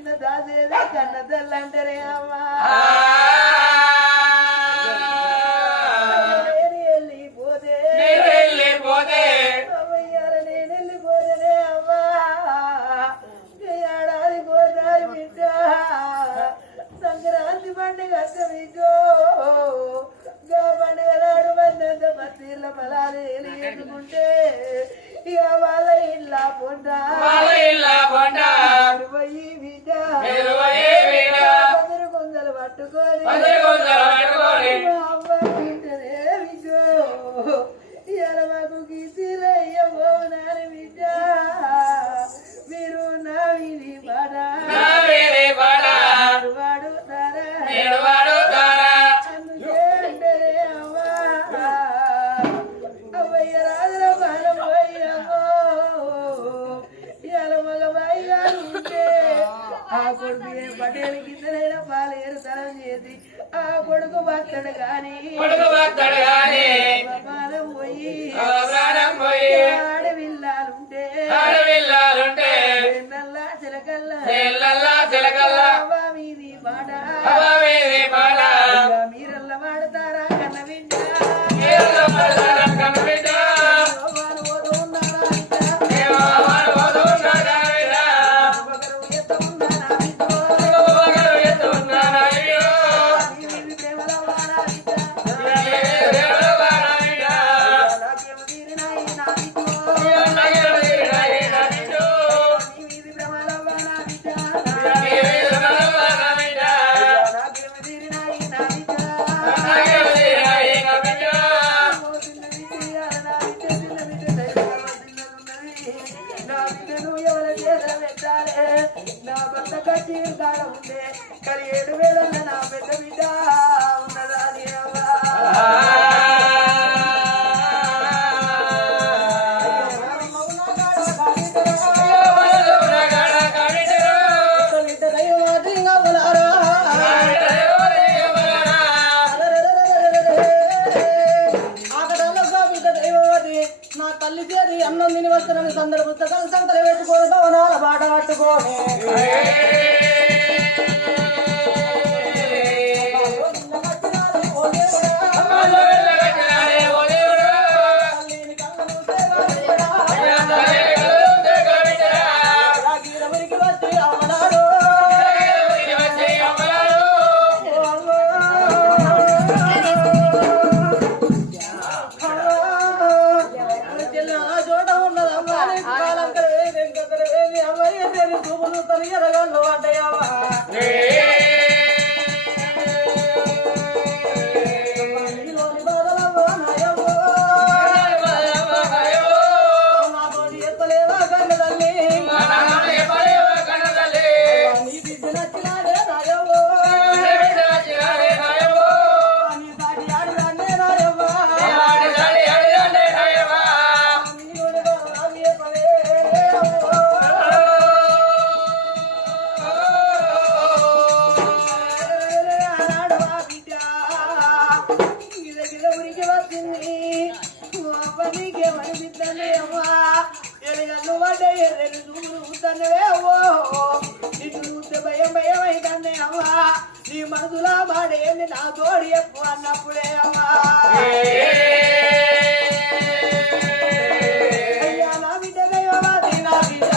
కింద దాసేదే కన్న తల్లంటారే అమ్మా సంక్రాంతి పండుగ పండుగ నాడు మందంత పత్తిళ్ళ పొలాలు ఎలుగుంటే ఇక వాళ్ళ ఇల్లా పొందా పోయి బిడ్డ కొందరు పట్టుకొని అమ్మ బిడ్డనే బిడ్డో ఇవాళ మాకు గీసిలయ్యో నాని బిడ్డ మీరు నా వీధి వాడుతారా అందుకే అంటేనే అమ్మా అమ్మయ్య రాజుల బాణం పోయమ్మో ఇవాళ మగ బాయి గారు ఉంటే ఆ కొడుకు ఏ పటేలకి ఇద్దరైనా పాలేరు తరం చేసి ఆ కొడుకు భక్తుడు గాని బాణం పోయి ఆడవిల్లాలుంటే నల్లా చిలకల్లా మీది పాట మీరల్ల వాడతారా కన్న బిడ్డ నా భర్త కట్టి ఉండే కానీ 7,000 నా పెద్ద బిడ్డ ఉన్నదా నా తల్లి చేరి అన్నం తిని వస్తున్న సందర్భ పుస్తకాలు సంతలు పెట్టుకోని భవనాల బాట పట్టుకోని భయం అవుతుంది అమ్మా నీ మనసులా మాడేంది నా తోడి ఎక్కువ అన్నప్పుడే అమ్మా అయ్యా నా బిడ్డ దైవవాది నా బిడ్డ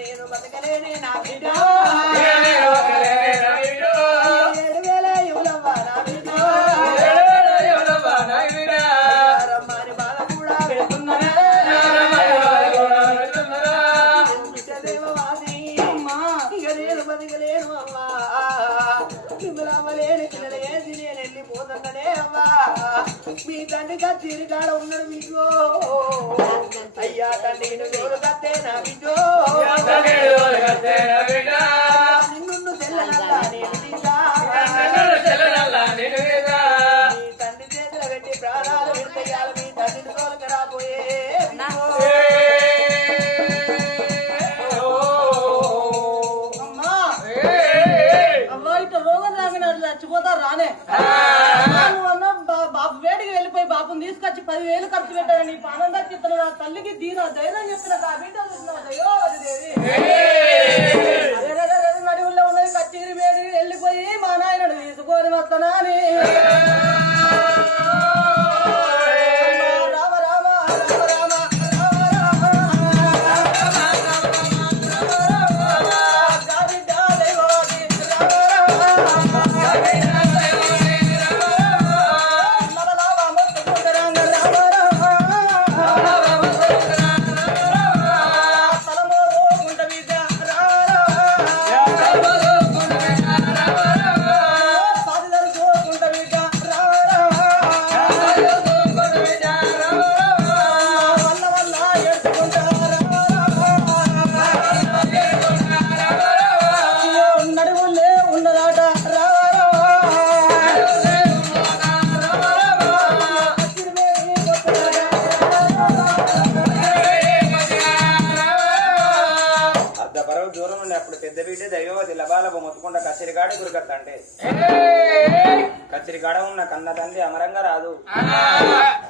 నేను బతకలేని నా బిడ్డ 7,000 ఇవ్వలవ్వా నా బిడ్డ రమ్మని బాధ కూడా పెడుతున్నదే బతకలేను అమ్మా అవ్వలేని పిల్లలు వేసి నేను వెళ్ళిపోతుందనే అమ్మా మీ తండ్రి కత్తిరి కాడ ఉన్నాడు మీకు అయ్యా తండ్రి జోరు కత్తే నా బిడ్డో నిన్ను తెల్లనల్లా నేను తింటా మీ తండ్రి చేతులు పెట్టి ప్రాణాలు విడతయ్యాలి మీ తండ్రిని తోలక రాబోయే చచ్చిపోతారు రానే బాబు వేడికి వెళ్ళిపోయి బాబుని తీసుకొచ్చి 10,000 ఖర్చు పెట్టాను నీ పానం దక్కిస్తున్నా తల్లికి దీనా ధైర్యం చెప్తున్నా బిడ్డ దయో దేవి వస్తనాని రామ రామ రామ రామ కచ్చరికాడ ఉన్న కన్న తండ్రి అమరంగా రాదు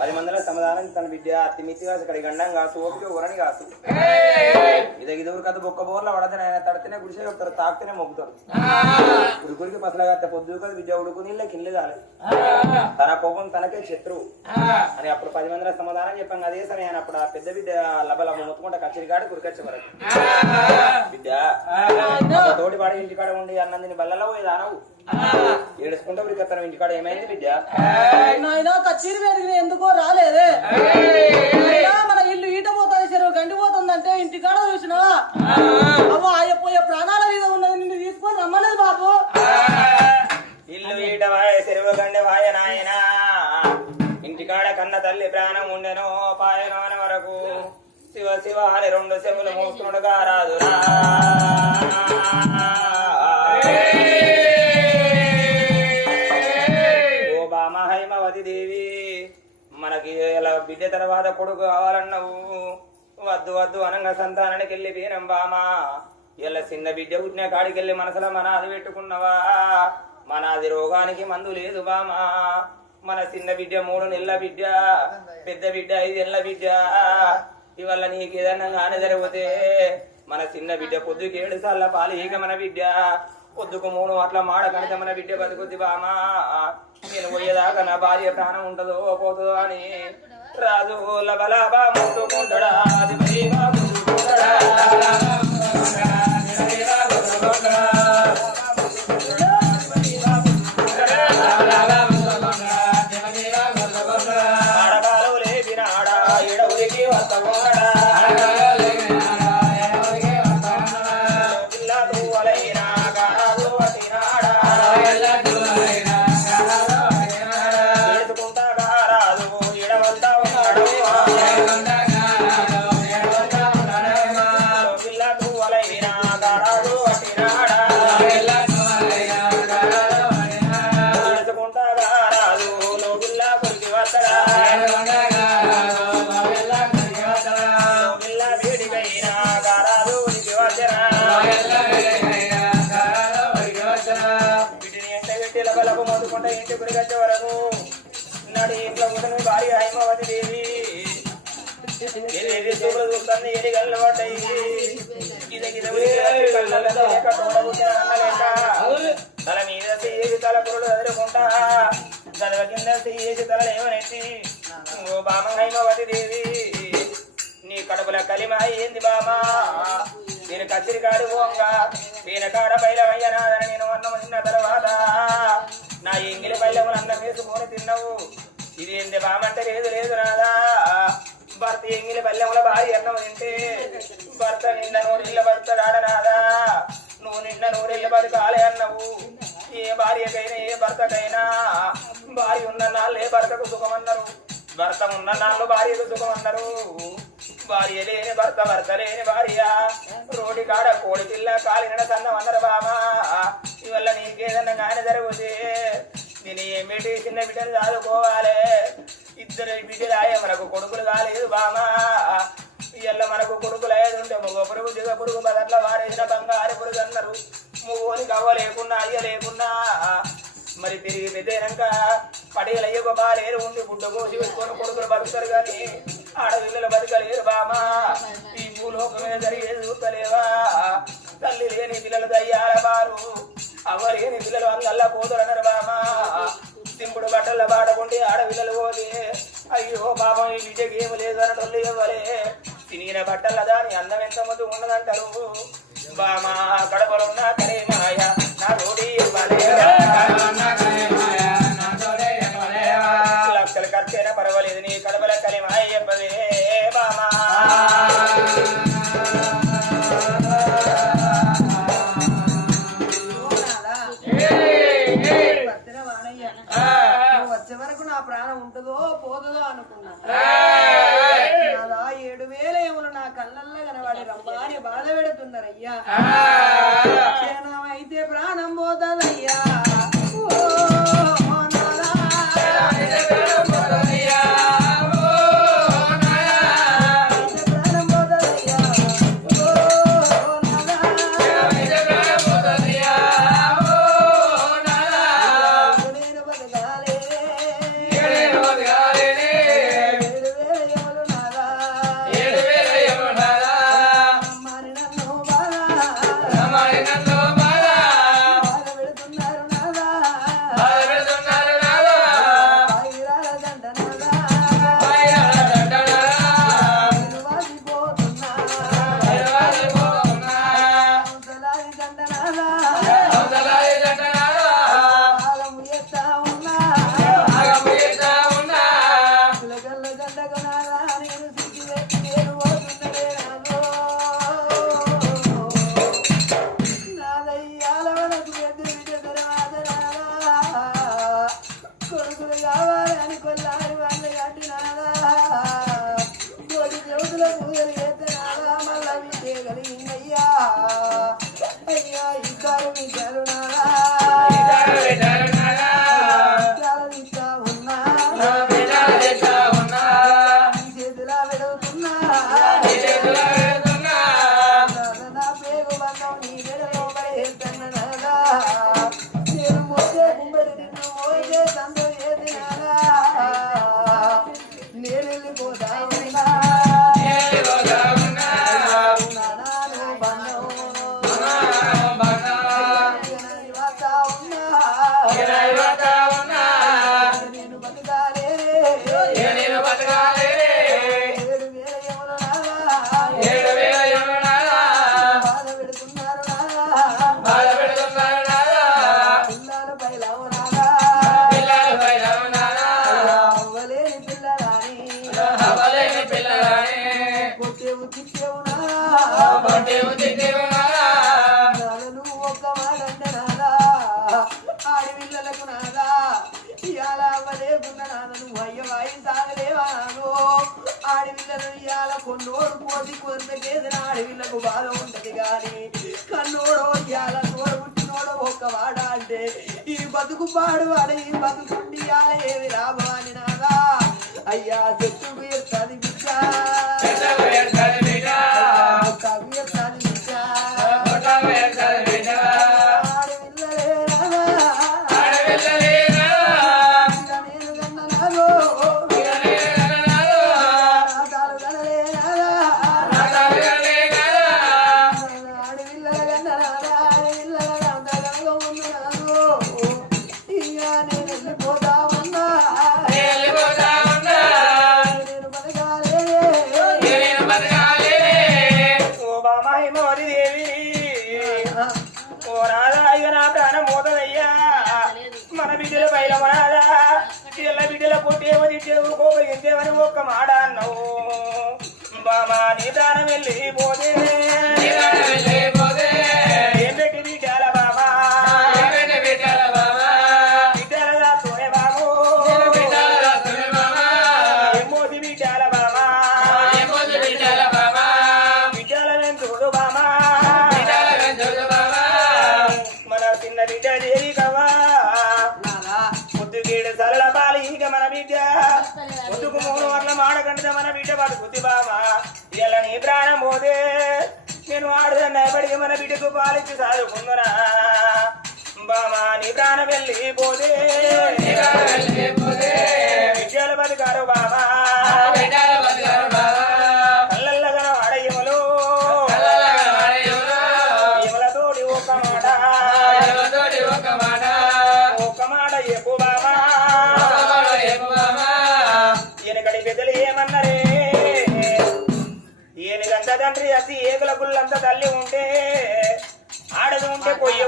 10 మందిలో సమాధానం తన విద్య అతిమితి కాసు ఇక్కడ గండం కాసు ఓపిక ఊరని కాసు ఇదూరు కథ బొక్క బోర్ల పడతాను ఆయన తడితేనే గుడిసే కొడతారు తాకితేనే మొగ్గుతారు ఉడుకుడికి పసలగా విద్య విద్య ఉడుకు నీళ్ళకి ఇల్లు కాలే తన కోపం తనకే శత్రువు అని అప్పుడు 10 మందిలో సమాధానం చెప్పాం అదే సరే ఆయన అప్పుడు ఆ పెద్ద విద్య లబల మొత్తుకుంటా కచ్చరికాడ గురికొచ్చే వరకు విద్య తోటి పాడి ఇంటికాడ ఉండి అన్నందిని బల్లలో పోయి దానవు ఏడుచుకుంటా ఉరికొత్తాను ఇంటికాడ ఏమైంది విద్య నాయన కచ్చీరి వేదిక ఎందుకో రాలేదే మన ఇల్లు ఈట పోతుంది చెరువు గండిపోతుందంటే ఇంటికాడ చూసినావా అవ్వ ఆయపోయే ప్రాణాల మీద ఉన్నది నిన్ను తీసుకొని రమ్మలేదు బాబు ఇల్లు ఈట వాయ చెరువు గండి వాయ నాయన ఇంటికాడ కన్న తల్లి ప్రాణం ఉండెనో పాయనోన వరకు శివ శివ అని 2 చెవులు మూస్తుండగా రాదురా దేవి మనకి ఇలా బిడ్డ తర్వాత కొడుకు కావాలన్నావు వద్దు వద్దు అనంగా సంతానానికి వెళ్ళి పోయినాం బామా ఇలా చిన్న బిడ్డ పుట్టిన కాడికి వెళ్ళి మనసులో మనాది పెట్టుకున్నావా మనాది రోగానికి మందు లేదు బామా మన చిన్న బిడ్డ 3 నెలల బిడ్డ పెద్ద బిడ్డ 5 ఏళ్ల బిడ్డ ఇవల్ల నీకు ఏదన్నా గానే జరిగితే మన చిన్న బిడ్డ పొద్దుకి 7 సార్ల పాలు ఈక మన బిడ్డ పొద్దుకు 3 అట్లా మాడ కడితే మన బిడ్డ బతుకుద్ది బామా నేను పోయేదాకా నా భార్య ప్రాణం ఉంటదో పోతుందో అని రాజు లబలాబా ముట్టుకుంటాడా ఆడబాలు లేపినాడా ఎడవురికి వస్తగోడా ఇంటి గురికొచ్చే వరకు నాడు ఇంట్లో కూర్చొని భార్య హైమావతి దేవి చూపులు చూస్తుంది ఏడి గల్లు పడ్డాయి తల మీద తీసి తల పురుడు ఎదురుకుంటా తల కింద తీసి తల లేవనెత్తి ఓ బామ హైమావతి దేవి నీ కడుపుల కలిమ ఏంది బామా నేను కత్తిరికాడు పోంగా పీనకాడ బయలవయ్యనాదని నేను అన్నం తిన్న తర్వాత నా ఎంగిలి పల్లెములు అన్నం వేసుకొని తిన్నావు ఇది ఏంటి బామంటే లేదు లేదు నాదా భర్త ఎంగిలి పల్లెముల భార్య అన్నం తింటే భర్త నిండా నూరిళ్ళ బతుకుతాడాడనాదా నువ్వు నిండా నూరిళ్ళ బతకాలే అన్నావు ఏ భార్యకైనా ఏ భర్తకైనా భార్య ఉన్న నాళ్ళు ఏ భర్తకు సుఖమన్నారు భర్త ఉన్న నాళ్ళు భార్యకు సుఖమన్నారు భార్య లేని భర్త భర్త లేని భార్య రోడ్డి కాడ కోడి పిల్ల కాలిన సన్నం అన్నారు బామా ఇవల్ల నీకేదన్నా గాని జరుగుతే నేను ఏమిటి చిన్న బిడ్డను చదువుకోవాలి 2 బిడ్డలాయే మనకు కొడుకులు కాలేదు బామా ఇవల్ల మనకు కొడుకులు అయ్యేది ఉంటే మగ పురుగు దిగ పురుగు బదట్ల వారేసిన బంగారు పురుగు అన్నారు మూని గవ్వ లేకున్నా అయ్య లేకున్నా మరి తిరిగి పెద్దనాక పడేలు అయ్యకు బాలేరు ఉండి బుడ్డ కోసి పెట్టుకొని కొడుకులు బతుకుతారు కానీ ఆడపిల్లలు బతకలేరు బామా ఈ భూలోకం మీద జరిగేది చూస్తలేవా తల్లి లేని పిల్లలు దయ్యాల బారు అవలేని పిల్లలు అంగల్లా పోతున్నారు బామా సింపుడు బట్టల బాడకుంటే ఆడపిల్లలు పోతే అయ్యో పాపం ఈ బిడ్డకి ఏమి లేదు అన్నట్టు ఇవ్వలే తినిగిన బట్టల దాని అందం ఎంత ముందు ఉన్నదంటారు బామా కడపలో ఉన్న కరే మాయ నా రోడి లక్షలు ఖర్చైనా పర్వాలేదు నీ కడపల కలి మాయ చెప్పవే బామా వచ్చే వరకు నా ప్రాణం ఉంటుందో పోతుందో అనుకున్నా 7,000 ఏములు నా కళ్ళల్లో కనవాడి రమ్మాని బాధ పెడుతున్నారయ్యా అయితే ప్రాణం పోతుందయ్యా ఆడపిల్లలు ఇవాళ కొన్నోడు పోసి కొంతకేది ఆడపిల్లకు బాధ ఉంటది గాని కన్నోడో ఇవాళ నోడు పుట్టినోడో ఒక్క వాడ అంటే ఈ బతుకు పాడు వాడు ఈ బతుకుండి ఇవాళ ఏమి లాభం అని నాదా అయ్యా చెట్టు ఎత్తది బిడ్డ ఎంతేమని ఒక్క మాట అన్నావు బామా నీ ప్రాణం వెళ్ళిపోతే ఏం పెట్టి బిడ్డాల బాబా బిడ్డాల రాస్తూనే బాబు ఏమోది బిడ్డాల బాబా బిడ్డాల వెంతుడు బామా మన చిన్న బిడ్డ దేవి కవా ముద్దుగీడు సరళ పాలి ఇక మన బిడ్డ ముద్దుకు 3 వర్ల మాడకంటే మన బిడ్డ బతుకుద్ది బామా ఇలా నీ ప్రాణం పోతే నేను ఆడుదన్న ఎప్పటికీ మన బిడ్డకు పాలిచ్చి సాదుకుందునా బామా నీ ప్రాణం వెళ్ళిపోతే విద్యలు బతికారు బాబా కళ్ళల్లగన వాడయ్యములు యములతోటి ఒక మాట అతి ఏకుల గుళ్ళంతా తల్లి ఉంటే ఆడది ఉంటే మొయ్య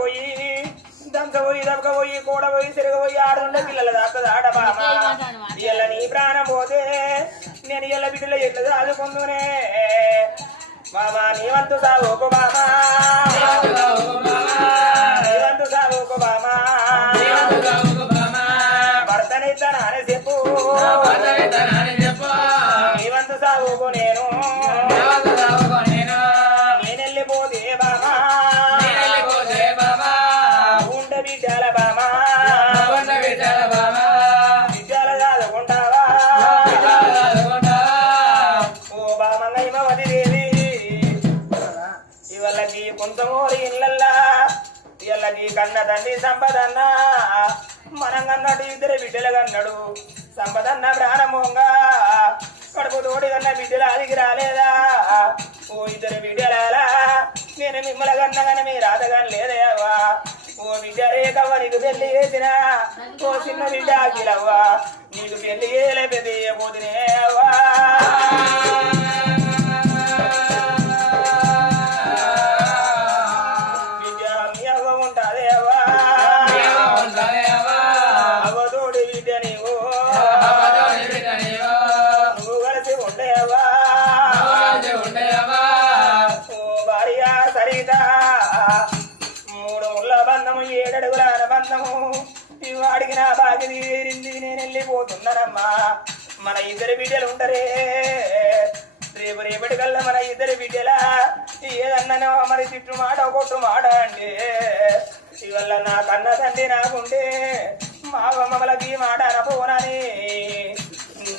పోయి దంక పోయి దబక పోయి కూడ పోయి సిరగ పోయి ఆడుండే పిల్లల దాకా ఆడ బామా ఇళ్ళ నీ ప్రాణం పోతే నేను ఇళ్ళ బిడ్డలో ఎట్లా చదువుకుందునే మామా నీ వంతు సాగుకు బామా నీ వంతు సాగుకు బామా భర్తనిస్తానని చెప్పు నీ వంతు సాగుకు నేను నేనెళ్ళిపోతే బామా ఉండ బిడ్డల బామా బిడ్డల చదువుకుంటావా ఓ బామయ్య వదిలేవి ఇవాళకి కొంతమూరి ఇళ్ళల్లా ఇళ్ళకి కన్న తండ్రి సంపదన్న మనం కన్నట్టు ఇద్దరు బిడ్డలు కన్నాడు సంపదన్న ప్రాణమోంగా కడుపు తోడి కన్న బిడ్డలు అదికి రాలేదా ఓ ఇద్దరు బిడ్డలాలా నేను మిమ్మల్ని కన్నా కానీ మీ రాతగాని లేదేవా ఓ బిడ్డ రేఖవ్వ నీకు పెళ్లి చేసిన ఓ చిన్న బిడ్డ అఖిలవ్వా నీకు పెళ్లి చేయలే పెద్ద పోతునేవా బిడ్డ మీ అవ్వ ఉంటాదేవా అవ్వతోడి బిడ్డ నీవు నువ్వు కలిసి ఉండేవా ఓ భార్య సరిత 3 ముళ్ళ బంధము 7 అడుగుల బంధము వాడికి నా బాగి తీరింది నేను వెళ్ళిపోతున్నానమ్మా మన ఇద్దరు బిడ్డలు ఉంటారే రేపటి కల్లా మన ఇద్దరు బిడ్డలా ఏదన్నానో మరి తిట్టు మాట కొట్టు మాట అంటే ఇవల్ల నా కన్న తండ్రి నాకుంటే మా అమ్మలకి మాట అనపోనని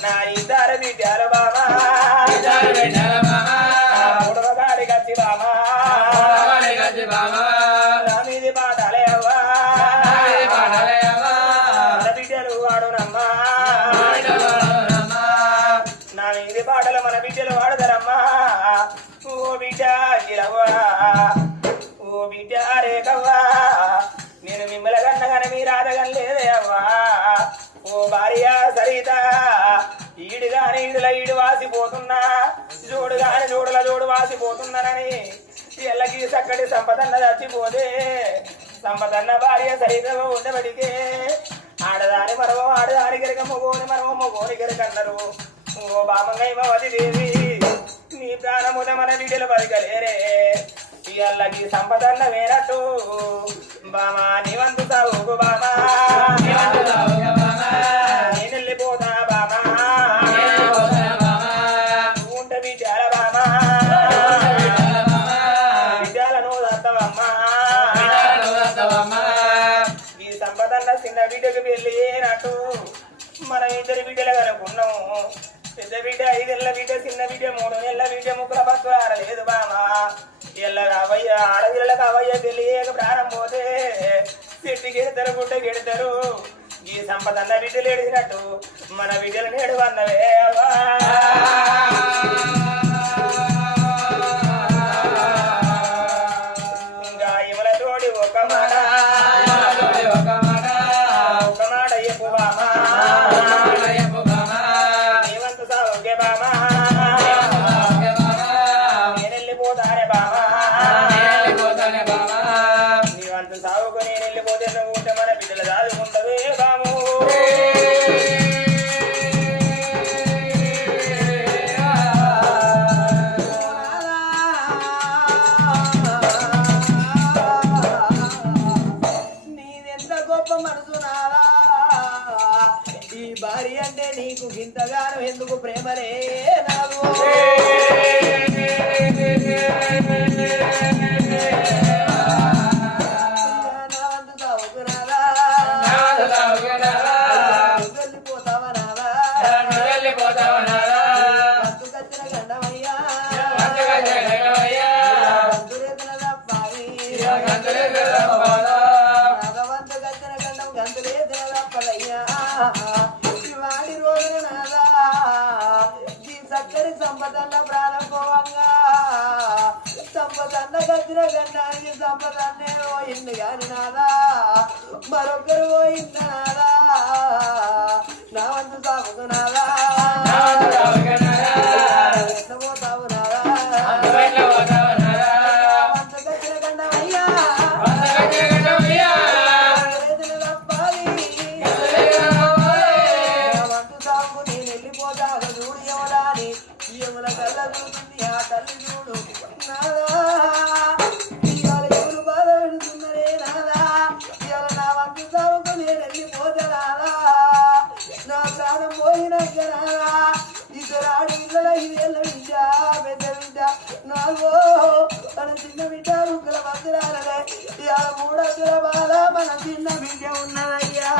నా ఇద్దరు బిడ్డలు బామా ఉడవగాడి గచ్చి బామా నా మీది పాటలేవా మన బిడ్డలు వాడునమ్మా నా మీది పాటలు మన బిడ్డలు వాడతారమ్మా ఓ బిడ్డ ఇలవ్వా ఓ బిడ్డ రేఖవ్వా నేను మిమ్మల్ని కన్నగానే మీ రాధగం లేదేవ్వా ఓ భార్య సరిత ఈడుగాని ఈడుల ఈడు వాసిపోతున్నా జోడుగాని జోడుల జోడు వాసిపోతున్నానని ఎల్లకి చక్కటి సంపదన్న చచ్చిపోతే సంపదన్న భార్య సరిత ఉండబడికే ఆడదాని మరో ఆడదాని గరిక మొగోని మరో మొగోని గరికన్నారు ఓ బామంగయ్య వదిలేవి నీ ప్రాణముద మన బిడ్డలు బతికలేరే ఇళ్ళకి సంపదన్న వేరట్టు బామా నీ వంతు సాగుకు బామా నేను వెళ్ళిపోతా బామా ఉంట బిడ్డల బామా బిడ్డలను దత్తవమ్మా ఈ సంపదన్న చిన్న బిడ్డకు పెళ్లి అయినట్టు మన ఇద్దరు బిడ్డలు కనుకున్నాము పెద్ద బిడ్డ 5 ఏళ్ల బిడ్డ చిన్న బిడ్డ 3 నెలల బిడ్డ ముక్కుల భక్తులు ఆడలేదు బామా ఇళ్ళ కావయ్య ఆడపిల్లలకు అవయ్య పెళ్లి ప్రాణం పోతే చెట్టు గెడతారు గుడ్డ గెడతారు ఈ సంపదన్న బిడ్డలు ఏడిచినట్టు మన బిడ్డలు నేడు అన్నవే ఇంకా ఇమల తోడి ఒక మాట చెప్పు బామా నీవంతు సాగే బామా నేను వెళ్ళిపోతానే బామా నీవంతు సాగుకు నేను వెళ్ళిపోతే నువ్వు ఉంటే మన బిడ్డలు దాదుకుంటవే బాము నీదెంత గొప్ప మనసు నారా ఈ భార్య అంటే నీకు గింతగాను ఎందుకు ప్రేమలే నాకు నా వంతు తాగుకున్నారా వెళ్ళిపోతావా నారా వంతు కచ్చిన గండమయ్యా గంతులేసిన తప్పాలి భగవంతు కచ్చిన గండం గంతులేసిన తప్పదయ్యా వాడి రోజున నాదా ఈ చక్కని సంపదన్న ప్రారంభంగా సంపదన్న గచ్చిన గండానికి సంపదన్నే పోయింది కాని నాదా మరొకరు పోయింది నాదా నా వంతు సాగుకు నాదా ఎట్లా పోతావు నాదా అక్షరాలే ఇవాళ 3 అక్షర బాల మన చిన్న బిడ్డ ఉన్నదయ్యా